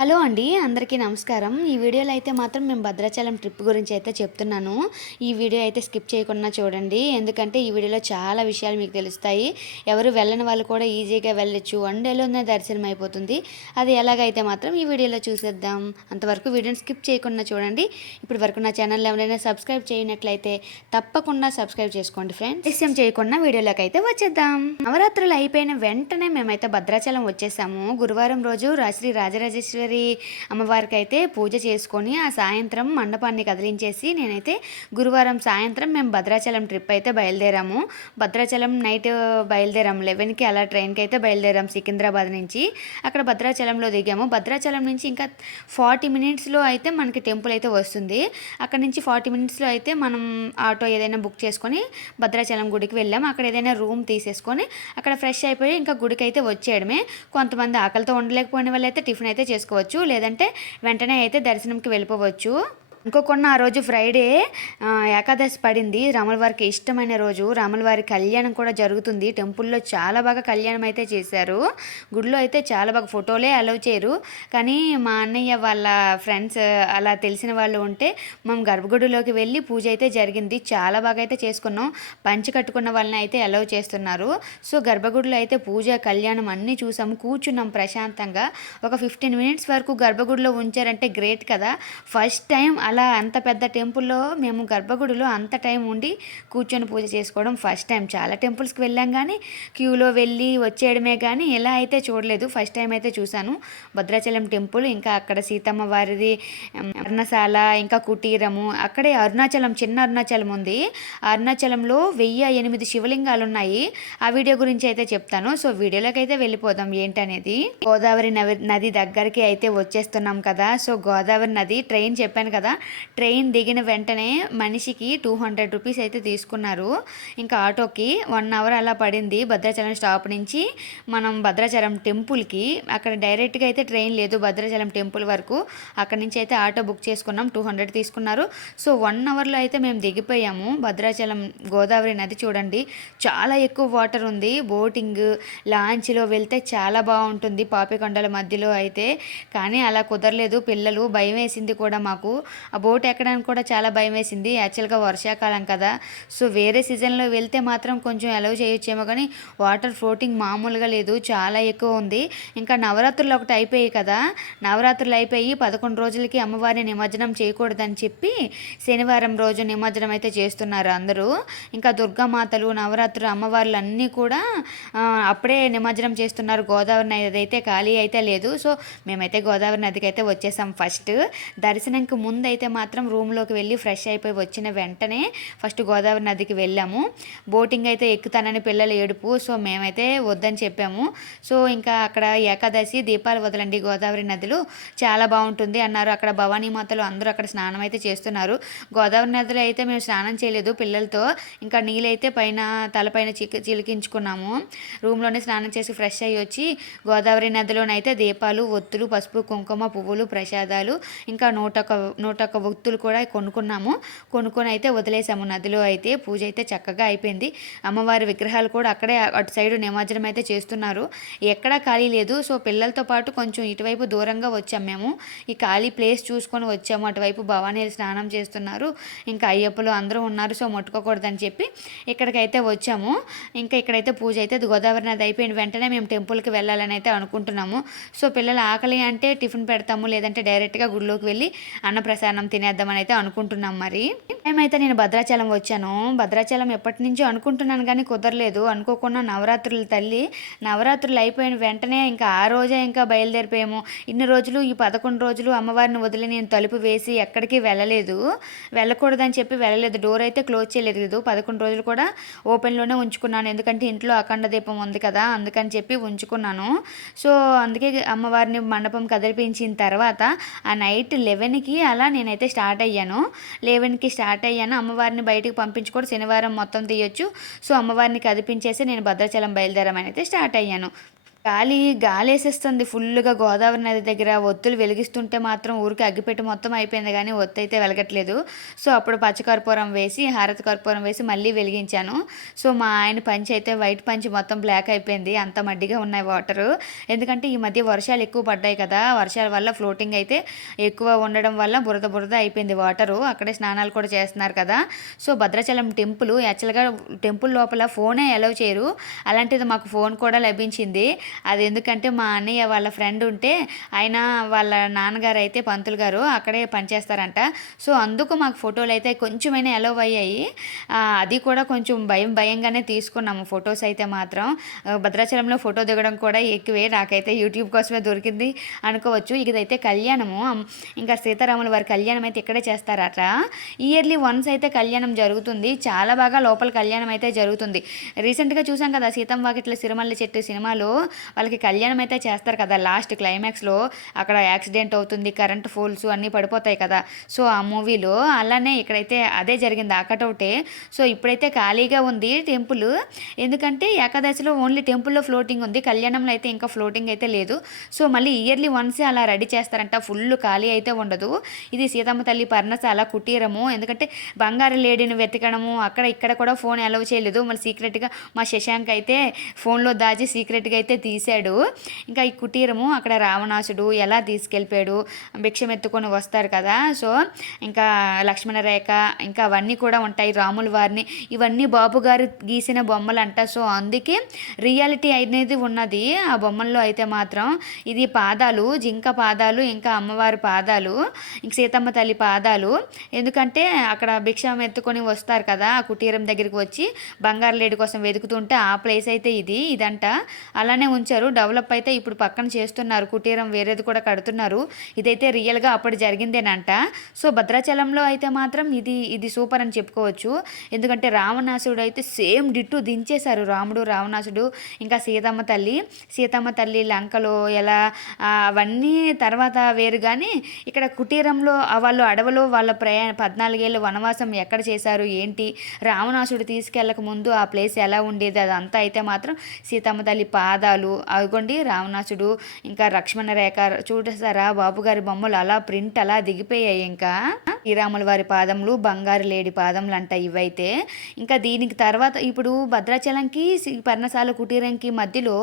Hello అండి. అందరికీ నమస్కారం. ఈ వీడియోలో అయితే మాత్రం మేము భద్రాచలం ట్రిప్ గురించి అయితే చెప్తున్నాను. ఈ వీడియో అయితే స్కిప్ చేయకుండా చూడండి. ఎందుకంటే ఈ వీడియోలో చాలా విషయాలు మీకు తెలుస్తాయి. ఎవరు వెళ్ళని వాళ్ళు కూడా ఈజీగా వెళ్ళొచ్చు. వన్ డేలోనే దర్శనం అయిపోతుంది. అది ఎలాగైతే మాత్రం ఈ వీడియోలో చూసేద్దాం. అంతవరకు వీడియోని స్కిప్ చేయకుండా చూడండి. ఇప్పటి వరకు నా ఛానల్ ఎవరైనా సబ్స్క్రైబ్ చేయనట్లయితే తప్పకుండా సబ్స్క్రైబ్ చేసుకోండి ఫ్రెండ్స్. ఆలస్యం చేయకుండా వీడియోలోకి అయితే వచ్చేద్దాం. నవరాత్రులు అయిపోయిన వెంటనే మేమైతే భద్రాచలం వచ్చేసాము. గురువారం రోజు శ్రీ రాజరాజేశ్వరి అమ్మవారికి అయితే పూజ చేసుకొని ఆ సాయంత్రం మండపాన్ని కదిలించేసి నేనైతే గురువారం సాయంత్రం మేము భద్రాచలం ట్రిప్ అయితే బయలుదేరాము. భద్రాచలం నైట్ బయలుదేరాము 11కి అలా ట్రైన్కి అయితే బయలుదేరాం సికింద్రాబాద్ నుంచి. అక్కడ భద్రాచలంలో దిగాము. భద్రాచలం నుంచి ఇంకా 40 మినిట్స్లో అయితే మనకి టెంపుల్ అయితే వస్తుంది. అక్కడ నుంచి 40 మినిట్స్లో అయితే మనం ఆటో ఏదైనా బుక్ చేసుకొని భద్రాచలం గుడికి వెళ్ళాము. అక్కడ ఏదైనా రూమ్ తీసేసుకొని అక్కడ ఫ్రెష్ అయిపోయి ఇంకా గుడికి అయితే వచ్చేయడమే. కొంతమంది ఆకలితో ఉండలేకపోయిన వాళ్ళు అయితే టిఫిన్ అయితే చేసుకోవచ్చు, లేదంటే వెంటనే అయితే దర్శనంకి వెళ్ళిపోవచ్చు. ఇంకొకన్న ఆ రోజు ఫ్రైడే ఏకాదశి పడింది. రాములవారికి ఇష్టమైన రోజు. రాములవారి కళ్యాణం కూడా జరుగుతుంది. టెంపుల్లో చాలా బాగా కళ్యాణం అయితే చేశారు. గుడిలో అయితే చాలా బాగా ఫోటోలే అలౌ చేయరు. కానీ మా అన్నయ్య వాళ్ళ ఫ్రెండ్స్ అలా తెలిసిన వాళ్ళు ఉంటే మేము గర్భగుడిలోకి వెళ్ళి పూజ అయితే జరిగింది. చాలా బాగా అయితే చేసుకున్నాం. పంచి కట్టుకున్న వాళ్ళని అయితే అలౌ చేస్తున్నారు. సో గర్భగుడిలో అయితే పూజ కళ్యాణం అన్నీ చూసాము. కూర్చున్నాం ప్రశాంతంగా. ఒక 15 మినిట్స్ వరకు గర్భగుడిలో ఉంచారంటే గ్రేట్ కదా. ఫస్ట్ టైం అలా అంత పెద్ద టెంపుల్లో మేము గర్భగుడిలో అంత టైం ఉండి కూర్చొని పూజ చేసుకోవడం ఫస్ట్ టైం. చాలా టెంపుల్స్కి వెళ్ళాం కానీ క్యూలో వెళ్ళి వచ్చేయడమే కానీ ఎలా అయితే చూడలేదు. ఫస్ట్ టైం అయితే చూశాను భద్రాచలం టెంపుల్. ఇంకా అక్కడ సీతమ్మ వారిది అర్ణశాల, ఇంకా కుటీరము, అక్కడే అరుణాచలం, చిన్న అరుణాచలం ఉంది. అరుణాచలంలో 1008 శివలింగాలు ఉన్నాయి. ఆ వీడియో గురించి అయితే చెప్తాను. సో వీడియోలోకి అయితే వెళ్ళిపోదాం ఏంటనేది. గోదావరి నది దగ్గరికి అయితే వచ్చేస్తున్నాం కదా. సో గోదావరి నది ట్రైన్ చెప్పాను కదా, ట్రైన్ దిగిన వెంటనే మనిషికి 200 రూపీస్ అయితే తీసుకున్నారు. ఇంకా ఆటోకి 1 అవర్ అలా పడింది భద్రాచలం స్టాప్ నుంచి మనం భద్రాచలం టెంపుల్కి. అక్కడ డైరెక్ట్గా అయితే ట్రైన్ లేదు భద్రాచలం టెంపుల్ వరకు. అక్కడ నుంచి అయితే ఆటో బుక్ చేసుకున్నాం. 200 తీసుకున్నారు. సో 1 అవర్లో అయితే మేము దిగిపోయాము. భద్రాచలం గోదావరి నది చూడండి, చాలా ఎక్కువ వాటర్ ఉంది. బోటింగ్ లాంచ్లో వెళ్తే చాలా బాగుంటుంది పాపికొండల మధ్యలో అయితే. కానీ అలా కుదరలేదు. పిల్లలు భయం వేసింది కూడా మాకు. ఆ బోట్ ఎక్కడానికి కూడా చాలా భయం వేసింది. యాక్చువల్గా వర్షాకాలం కదా. సో వేరే సీజన్లో వెళ్తే మాత్రం కొంచెం అలౌ చేయొచ్చేమో, కానీ వాటర్ ఫ్లోటింగ్ మామూలుగా లేదు, చాలా ఎక్కువ ఉంది. ఇంకా నవరాత్రులు ఒకటి అయిపోయాయి కదా. నవరాత్రులు అయిపోయి 11 రోజులకి అమ్మవారిని నిమజ్జనం చేయకూడదని చెప్పి శనివారం రోజు నిమజ్జనం అయితే చేస్తున్నారు అందరూ. ఇంకా దుర్గామాతలు, నవరాత్రులు అమ్మవార్లు అన్నీ కూడా అప్పుడే నిమజ్జనం చేస్తున్నారు. గోదావరి నది అయితే ఖాళీ అయితే లేదు. సో మేమైతే గోదావరి నదికి అయితే వచ్చేసాం. ఫస్ట్ దర్శనంకి ముందు అయితే మాత్రం రూమ్లోకి వెళ్ళి ఫ్రెష్ అయిపోయి వచ్చిన వెంటనే ఫస్ట్ గోదావరి నదికి వెళ్ళాము. బోటింగ్ అయితే ఎక్కుతానని పిల్లలు ఏడుపు. సో మేమైతే వద్దని చెప్పాము. సో ఇంకా అక్కడ ఏకాదశి దీపాలు వదలండి గోదావరి నదిలో, చాలా బాగుంటుంది అన్నారు. అక్కడ భవానీ మాతలు అందరూ అక్కడ స్నానం అయితే చేస్తున్నారు. గోదావరి నదిలో అయితే మేము స్నానం చేయలేదు పిల్లలతో. ఇంకా నీళ్ళైతే పైన తలపైన చిలికించుకున్నాము. రూమ్లోనే స్నానం చేసి ఫ్రెష్ అయ్యి వచ్చి గోదావరి నదిలోనైతే దీపాలు, ఒత్తులు, పసుపు, కుంకుమ, పువ్వులు, ప్రసాదాలు, ఇంకా 101 ఒత్తులు కూడా కొనుక్కొని అయితే వదిలేసాము నదిలో. అయితే పూజ అయితే చక్కగా అయిపోయింది. అమ్మవారి విగ్రహాలు కూడా అక్కడే అటు సైడు నిమజ్జనం అయితే చేస్తున్నారు. ఎక్కడా ఖాళీ లేదు. సో పిల్లలతో పాటు కొంచెం ఇటువైపు దూరంగా వచ్చాము మేము. ఈ ఖాళీ ప్లేస్ చూసుకొని వచ్చాము. అటువైపు భవానీలు స్నానం చేస్తున్నారు. ఇంకా అయ్యప్పలు అందరూ ఉన్నారు. సో ముట్టుకోకూడదని చెప్పి ఇక్కడికైతే వచ్చాము. ఇంకా ఇక్కడైతే పూజ అయితే గోదావరి నది అయిపోయిన వెంటనే మేము టెంపుల్కి వెళ్ళాలని అయితే అనుకుంటున్నాము. సో పిల్లలు ఆకలి అంటే టిఫిన్ పెడతాము, లేదంటే డైరెక్ట్గా గుడిలోకి వెళ్ళి అన్నప్రసాదం తినేద్దామని అయితే అనుకుంటున్నాం. మరి ఏమైతే నేను భద్రాచలం వచ్చాను. భద్రాచలం ఎప్పటి నుంచో అనుకుంటున్నాను కానీ కుదరలేదు. అనుకోకుండా నవరాత్రులు తల్లి, నవరాత్రులు అయిపోయిన వెంటనే ఇంకా ఆ రోజే ఇంకా బయలుదేరిపోయాము. ఇన్ని రోజులు ఈ 11 రోజులు అమ్మవారిని వదిలి నేను తలుపు వేసి ఎక్కడికి వెళ్ళకూడదని చెప్పి వెళ్ళలేదు. డోర్ అయితే క్లోజ్ చేయలేదు. 11 రోజులు కూడా ఓపెన్లోనే ఉంచుకున్నాను. ఎందుకంటే ఇంట్లో అఖండ దీపం ఉంది కదా, అందుకని చెప్పి ఉంచుకున్నాను. సో అందుకే అమ్మవారిని మండపం కదిలిపించిన తర్వాత ఆ నైట్ 11కి అలా నేనైతే స్టార్ట్ అయ్యాను. 11కి స్టార్ట్ అయ్యాను. అమ్మవారిని బయటకు పంపించుకోవడం శనివారం మొత్తం తీయొచ్చు. సో అమ్మవారిని కదిపించేసి నేను భద్రాచలం బయలుదేరమని అయితే స్టార్ట్ అయ్యాను. గాలేసేస్తుంది ఫుల్లుగా గోదావరి నది దగ్గర. ఒత్తులు వెలిగిస్తుంటే మాత్రం ఊరికే అగ్గిపెట్టె మొత్తం అయిపోయింది గానీ, ఒత్తయితే వెలగట్లేదు. సో, అప్పుడు పచ్చకర్పూరం వేసి, హారతి కర్పూరం వేసి మళ్ళీ వెలిగించాను. సో, మా ఆయన పంచె అయితే వైట్ పంచె మొత్తం బ్లాక్ అయిపోయింది. అంత మడ్డిగా ఉన్నాయి వాటరు. ఎందుకంటే, ఈ మధ్య వర్షాలు ఎక్కువ పడ్డాయి కదా! వర్షాల వల్ల ఫ్లోటింగ్ అయితే ఎక్కువ ఉండడం వల్ల బురద బురద అయిపోయింది వాటరు. అక్కడే స్నానాలు కూడా చేస్తున్నారు కదా! సో, భద్రాచలం టెంపులు యాక్చువల్‌గా టెంపుల్ లోపల ఫోనే అలౌ చేయరు. అలాంటిది మాకు ఫోన్ కూడా లభించింది. అది ఎందుకంటే మా అన్నయ్య వాళ్ళ ఫ్రెండ్ ఉంటే ఆయన వాళ్ళ నాన్నగారు అయితే పంతులు గారు అక్కడే పనిచేస్తారంట. సో అందుకు మాకు ఫోటోలు అయితే కొంచెమైనా అలౌ అయ్యాయి. అది కూడా కొంచెం భయంగానే తీసుకున్నాము ఫొటోస్ అయితే మాత్రం. భద్రాచలంలో ఫోటో దిగడం కూడా ఎక్కువే. నాకైతే యూట్యూబ్ కోసమే దొరికింది అనుకోవచ్చు. ఇదైతే కళ్యాణము. ఇంకా సీతారాముల వారి కళ్యాణం అయితే ఇక్కడే చేస్తారట. ఇయర్లీ వన్స్ అయితే కళ్యాణం జరుగుతుంది. చాలా బాగా లోపల కళ్యాణం అయితే జరుగుతుంది. రీసెంట్గా చూసాం కదా సీతమ్మ వాకిట్ల సిరిమల్లె చెట్టు సినిమాలో వాళ్ళకి కళ్యాణం అయితే చేస్తారు కదా. లాస్ట్ క్లైమాక్స్లో అక్కడ యాక్సిడెంట్ అవుతుంది, కరెంట్ పోల్స్ అన్నీ పడిపోతాయి కదా. సో ఆ మూవీలో అలానే ఇక్కడైతే అదే జరిగింది. ఆ కటౌటే. సో ఇప్పుడైతే ఖాళీగా ఉంది టెంపుల్. ఎందుకంటే ఏకాదశిలో ఓన్లీ టెంపుల్లో ఫ్లోటింగ్ ఉంది, కళ్యాణంలో అయితే ఇంకా ఫ్లోటింగ్ అయితే లేదు. సో మళ్ళీ ఇయర్లీ వన్సే అలా రెడీ చేస్తారంట. ఫుల్ ఖాళీ అయితే ఉండదు. ఇది సీతమ్మ తల్లి పర్ణశాల కుటీరము. ఎందుకంటే బంగారు లేడీని వెతకడము అక్కడ ఇక్కడ కూడా ఫోన్ అలౌ చేయలేదు. మళ్ళీ సీక్రెట్గా మా శశాంక్ అయితే ఫోన్లో దాచి సీక్రెట్గా అయితే తీశాడు. ఇంకా ఈ కుటీరము అక్కడ రావణాసుడు ఎలా తీసుకెళ్ళిపోయాడు, భిక్షం ఎత్తుకొని వస్తారు కదా. సో ఇంకా లక్ష్మణ రేఖ ఇంకా అవన్నీ కూడా ఉంటాయి. రాముల వారిని ఇవన్నీ బాబు గారు గీసిన బొమ్మలు అంట. సో అందుకే రియాలిటీ అనేది ఉన్నది ఆ బొమ్మల్లో అయితే మాత్రం. ఇది పాదాలు, జింక పాదాలు, ఇంకా అమ్మవారి పాదాలు, ఇంక సీతమ్మ తల్లి పాదాలు. ఎందుకంటే అక్కడ భిక్షం ఎత్తుకొని వస్తారు కదా, ఆ కుటీరం దగ్గరికి వచ్చి బంగారు లేడి కోసం వెతుకుతుంటే ఆ ప్లేస్ అయితే ఇదంట. అలానే ఉంచారు. డెవలప్ అయితే ఇప్పుడు పక్కన చేస్తున్నారు. కుటీరం వేరేది కూడా కడుతున్నారు. ఇదైతే రియల్గా అప్పుడు జరిగిందేనంట. సో భద్రాచలంలో అయితే మాత్రం ఇది సూపర్ అని చెప్పుకోవచ్చు. ఎందుకంటే రావణాసుడు అయితే సేమ్ డిట్టు దించేశారు. రాముడు, రావణాసుడు, ఇంకా సీతమ్మ తల్లి లంకలో ఎలా అవన్నీ తర్వాత వేరు. కానీ ఇక్కడ కుటీరంలో వాళ్ళు అడవిలో వాళ్ళ 14 ఏళ్ళ వనవాసం ఎక్కడ చేశారు ఏంటి, రావణాసుడు తీసుకెళ్ళక ముందు ఆ ప్లేస్ ఎలా ఉండేది అదంతా అయితే మాత్రం సీతమ్మ తల్లి పాదాలు అవిగోండి, రావణాసుడు, ఇంకా లక్ష్మణ రేఖ చూడసారా బాబుగారి బొమ్మలు అలా ప్రింట్ అలా దిగిపోయాయి. ఇంకా శ్రీరాముల వారి పాదములు, బంగారు లేడి పాదములు అంట ఇవైతే. ఇంకా దీనికి తర్వాత ఇప్పుడు భద్రాచలంకి పర్ణశాల కుటీరంకి మధ్యలో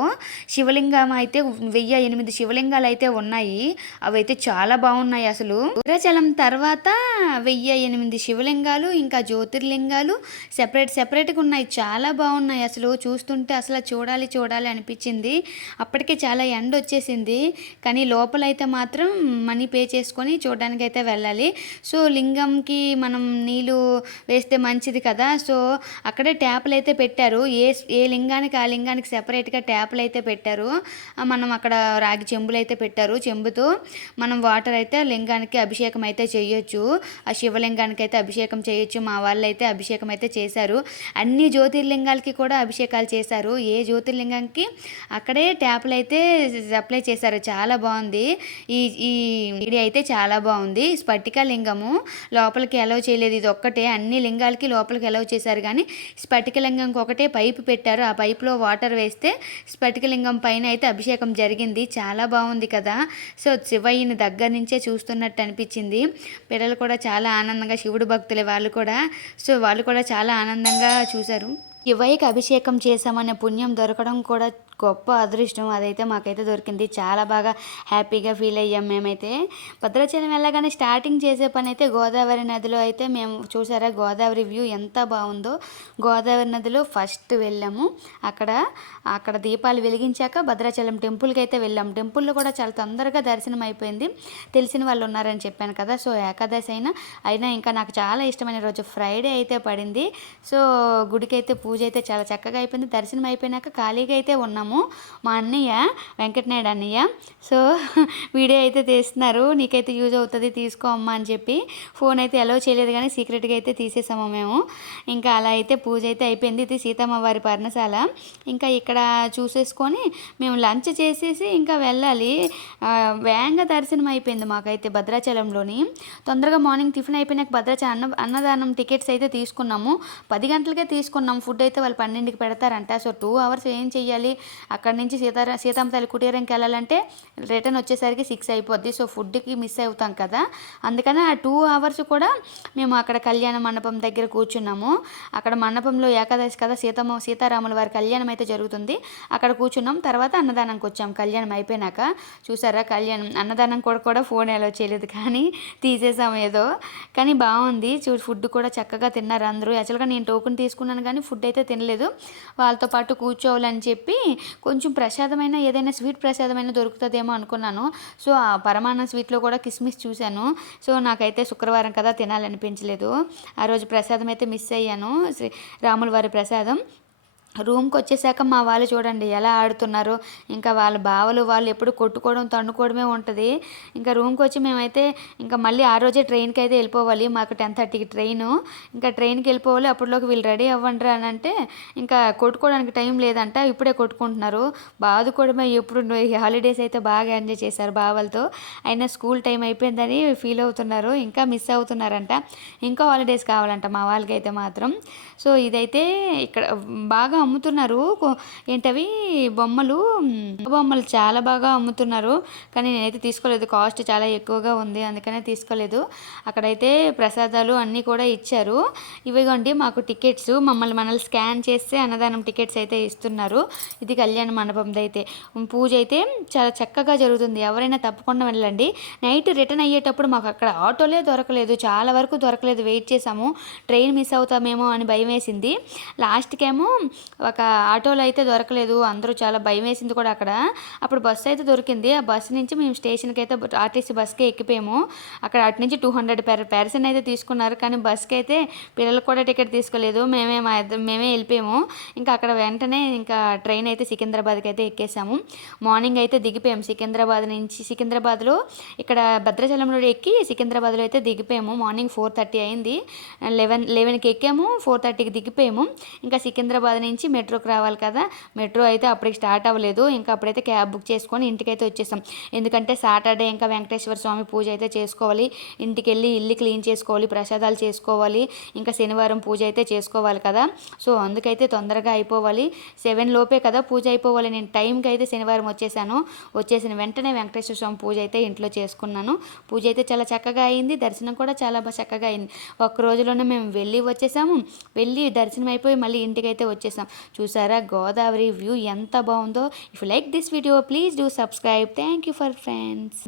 శివలింగం అయితే 1008 శివలింగాలు అయితే ఉన్నాయి. అవైతే చాలా బాగున్నాయి అసలు. భద్రాచలం తర్వాత 1008 శివలింగాలు ఇంకా జ్యోతిర్లింగాలు సెపరేట్గా ఉన్నాయి. చాలా బాగున్నాయి అసలు. చూస్తుంటే అసలు చూడాలి అనిపించింది. అప్పటికే చాలా ఎండ వచ్చేసింది. కానీ లోపలైతే మాత్రం మనీ పే చేసుకొని చూడడానికి అయితే వెళ్ళాలి. సో లింగంకి మనం నీళ్ళు వేస్తే మంచిది కదా. సో అక్కడే ట్యాపులు అయితే పెట్టారు. ఏ లింగానికి ఆ లింగానికి సెపరేట్గా ట్యాపులు అయితే పెట్టారు. మనం అక్కడ రాగి చెంబులు అయితే పెట్టారు. చెంబుతో మనం వాటర్ అయితే లింగానికి అభిషేకం అయితే చేయొచ్చు. ఆ శివలింగానికి అయితే అభిషేకం చేయొచ్చు. మా వాళ్ళు అయితే అభిషేకం అయితే చేశారు. అన్ని జ్యోతిర్లింగాలకి కూడా అభిషేకాలు చేశారు. ఏ జ్యోతిర్లింగానికి అక్కడే ట్యాపులు అయితే సప్లై చేశారు. చాలా బాగుంది. ఈ వీడియో అయితే చాలా బాగుంది. స్ఫటిక లింగము లోపలికి అలౌ చేయలేదు. ఇది ఒక్కటే అన్ని లింగాలకి లోపలికి అలౌ చేశారు. కానీ స్ఫటిక లింగంకి ఒకటే పైపు పెట్టారు. ఆ పైపులో వాటర్ వేస్తే స్ఫటిక లింగం పైన అయితే అభిషేకం జరిగింది. చాలా బాగుంది కదా. సో శివయ్యని దగ్గర నుంచే చూస్తున్నట్టు అనిపించింది. పిల్లలు కూడా చాలా ఆనందంగా, శివుడు భక్తులే వాళ్ళు కూడా. సో వాళ్ళు కూడా చాలా ఆనందంగా చూశారు. శివయ్యకి అభిషేకం చేసామనే పుణ్యం దొరకడం కూడా గొప్ప అదృష్టం. అదైతే మాకైతే దొరికింది. చాలా బాగా హ్యాపీగా ఫీల్ అయ్యాం మేమైతే. భద్రాచలం వెళ్ళగానే స్టార్టింగ్ చేసే పని అయితే గోదావరి నదిలో అయితే మేము చూసారా గోదావరి వ్యూ ఎంత బాగుందో. గోదావరి నదిలో ఫస్ట్ వెళ్ళాము. అక్కడ దీపాలు వెలిగించాక భద్రాచలం టెంపుల్కి అయితే వెళ్ళాము. టెంపుల్లో కూడా చాలా తొందరగా దర్శనం అయిపోయింది. తెలిసిన వాళ్ళు ఉన్నారని చెప్పాను కదా. సో ఏకాదశి అయినా ఇంకా నాకు చాలా ఇష్టమైన రోజు ఫ్రైడే అయితే పడింది. సో గుడికి అయితే పూజ అయితే చాలా చక్కగా అయిపోయింది. దర్శనం అయిపోయినాక ఖాళీగా అయితే ఉన్నాము. మా అన్నయ్య వెంకటనాయుడు అన్నయ్య సో వీడియో అయితే తీస్తున్నారు. నీకైతే యూజ్ అవుతుంది తీసుకో అమ్మ అని చెప్పి ఫోన్ అయితే అలౌ చేయలేదు కానీ సీక్రెట్గా అయితే తీసేసాము మేము. ఇంకా అలా అయితే పూజ అయితే అయిపోయింది. ఇది సీతమ్మ వారి పర్ణశాల. ఇంకా ఇక్కడ చూసేసుకొని మేము లంచ్ చేసేసి ఇంకా వెళ్ళాలి. వేగంగా దర్శనం అయిపోయింది మాకైతే భద్రాచలంలోని. తొందరగా మార్నింగ్ టిఫిన్ అయిపోయినాక భద్రాచలం అన్నదానం టికెట్స్ అయితే తీసుకున్నాము. 10 గంటలకే తీసుకున్నాము. ఫుడ్ అయితే వాళ్ళు 12కి పెడతారంట. సో 2 అవర్స్ ఏం చెయ్యాలి, అక్కడి నుంచి సీతమ్మ తల్లి కుటీరంకి వెళ్ళాలంటే రిటర్న్ వచ్చేసరికి 6 అయిపోద్ది. సో ఫుడ్కి మిస్ అవుతాం కదా, అందుకని ఆ 2 అవర్స్ కూడా మేము అక్కడ కళ్యాణ మండపం దగ్గర కూర్చున్నాము. అక్కడ మండపంలో ఏకాదశి కదా, సీతారాముల వారి కళ్యాణం అయితే జరుగుతుంది. అక్కడ కూర్చున్నాం. తర్వాత అన్నదానంకి వచ్చాం కళ్యాణం అయిపోయినాక. చూసారా కళ్యాణం, అన్నదానం కూడా ఫోన్ అలౌ చేయలేదు కానీ తీసేసాం ఏదో. కానీ బాగుంది ఫుడ్ కూడా చక్కగా తిన్నారు అందరూ. యాక్చువల్గా నేను టోకెన్ తీసుకున్నాను కానీ ఫుడ్ అయితే తినలేదు. వాళ్ళతో పాటు కూర్చోవాలని చెప్పి కొంచెం ప్రసాదమైన ఏదైనా స్వీట్ ప్రసాదమైన దొరుకుతుందేమో అనుకున్నాను. సో ఆ పరమాన్నం స్వీట్లో కూడా కిస్మిస్ చూశాను. సో నాకైతే శుక్రవారం కదా తినాలనిపించలేదు. ఆ రోజు ప్రసాదం అయితే మిస్ అయ్యాను, రాముల వారి ప్రసాదం. రూమ్కి వచ్చేసాక మా వాళ్ళు చూడండి ఎలా ఆడుతున్నారో. ఇంకా వాళ్ళ బావలు వాళ్ళు ఎప్పుడు కొట్టుకోవడం తన్నుకోవడమే ఉంటుంది. ఇంకా రూమ్కి వచ్చి మేమైతే ఇంకా మళ్ళీ ఆ రోజే ట్రైన్కి అయితే వెళ్ళిపోవాలి. మాకు 10:30కి ట్రైను. ఇంకా ట్రైన్కి వెళ్ళిపోవాలి. అప్పటిలోకి వీళ్ళు రెడీ అవ్వండి అని అంటే ఇంకా కొట్టుకోవడానికి టైం లేదంట, ఇప్పుడే కొట్టుకుంటున్నారు. బాదుకోవడమే ఎప్పుడు. హాలిడేస్ అయితే బాగా ఎంజాయ్ చేశారు బావలతో. అయినా స్కూల్ టైం అయిపోయిందని ఫీల్ అవుతున్నారు, ఇంకా మిస్ అవుతున్నారంట. ఇంకా హాలిడేస్ కావాలంట మా వాళ్ళకైతే మాత్రం. సో ఇదైతే ఇక్కడ బాగా అమ్ముతున్నారు. ఏంటవి బొమ్మలు చాలా బాగా అమ్ముతున్నారు. కానీ నేనైతే తీసుకోలేదు, కాస్ట్ చాలా ఎక్కువగా ఉంది, అందుకనే తీసుకోలేదు. అక్కడైతే ప్రసాదాలు అన్నీ కూడా ఇచ్చారు. ఇవిగోండి మాకు టికెట్స్, మనల్ని స్కాన్ చేస్తే అన్నదానం టికెట్స్ అయితే ఇస్తున్నారు. ఇది కళ్యాణ మండపంది అయితే. పూజ అయితే చాలా చక్కగా జరుగుతుంది, ఎవరైనా తప్పకుండా వెళ్ళండి. నైట్ రిటర్న్ అయ్యేటప్పుడు మాకు అక్కడ ఆటోలే దొరకలేదు, చాలా వరకు దొరకలేదు. వెయిట్ చేసాము, ట్రైన్ మిస్ అవుతామేమో అని భయం వేసింది. లాస్ట్కేమో ఒక ఆటోలో అయితే దొరకలేదు, అందరూ చాలా భయం వేసింది కూడా అక్కడ. అప్పుడు బస్సు అయితే దొరికింది. ఆ బస్సు నుంచి మేము స్టేషన్కి అయితే ఆర్టీసీ బస్కి ఎక్కిపోయాము. అక్కడ అటు నుంచి 200 పర్సన్ అయితే తీసుకున్నారు, కానీ బస్కి అయితే పిల్లలకు కూడా టికెట్ తీసుకోలేదు. మేమే వెళ్ళిపోయాము. ఇంకా అక్కడ వెంటనే ఇంకా ట్రైన్ అయితే సికింద్రాబాద్కి అయితే ఎక్కేసాము. మార్నింగ్ అయితే దిగిపోయాము సికింద్రాబాద్ నుంచి. సికింద్రాబాద్లో ఇక్కడ భద్రాచలంలో ఎక్కి సికింద్రాబాద్లో అయితే దిగిపోయాము. మార్నింగ్ 4:30 అయింది. 11కి ఎక్కాము, 4:30కి దిగిపోయాము. ఇంకా సికింద్రాబాద్ నుంచి మెట్రోకి రావాలి కదా, మెట్రో అయితే అప్పటికి స్టార్ట్ అవ్వలేదు. ఇంకా అప్పుడైతే క్యాబ్ బుక్ చేసుకొని ఇంటికైతే వచ్చేసాం. ఎందుకంటే సాటర్డే ఇంకా వెంకటేశ్వర స్వామి పూజ అయితే చేసుకోవాలి, ఇంటికి వెళ్ళి ఇల్లు క్లీన్ చేసుకోవాలి, ప్రసాదాలు చేసుకోవాలి, ఇంకా శనివారం పూజ అయితే చేసుకోవాలి కదా. సో అందుకైతే తొందరగా అయిపోవాలి, 7 లోపే కదా పూజ అయిపోవాలి. నేను టైంకి అయితే శనివారం వచ్చేసిన వెంటనే వెంకటేశ్వర స్వామి పూజ అయితే ఇంట్లో చేసుకున్నాను. పూజ అయితే చాలా చక్కగా అయింది, దర్శనం కూడా చాలా చక్కగా అయింది. ఒక్క రోజులోనే మేము వెళ్ళి దర్శనం అయిపోయి మళ్ళీ ఇంటికైతే వచ్చేసాం. చూసారా గోదావరి వ్యూ ఎంత బాగుందో. If you like this video please do subscribe. Thank you for friends.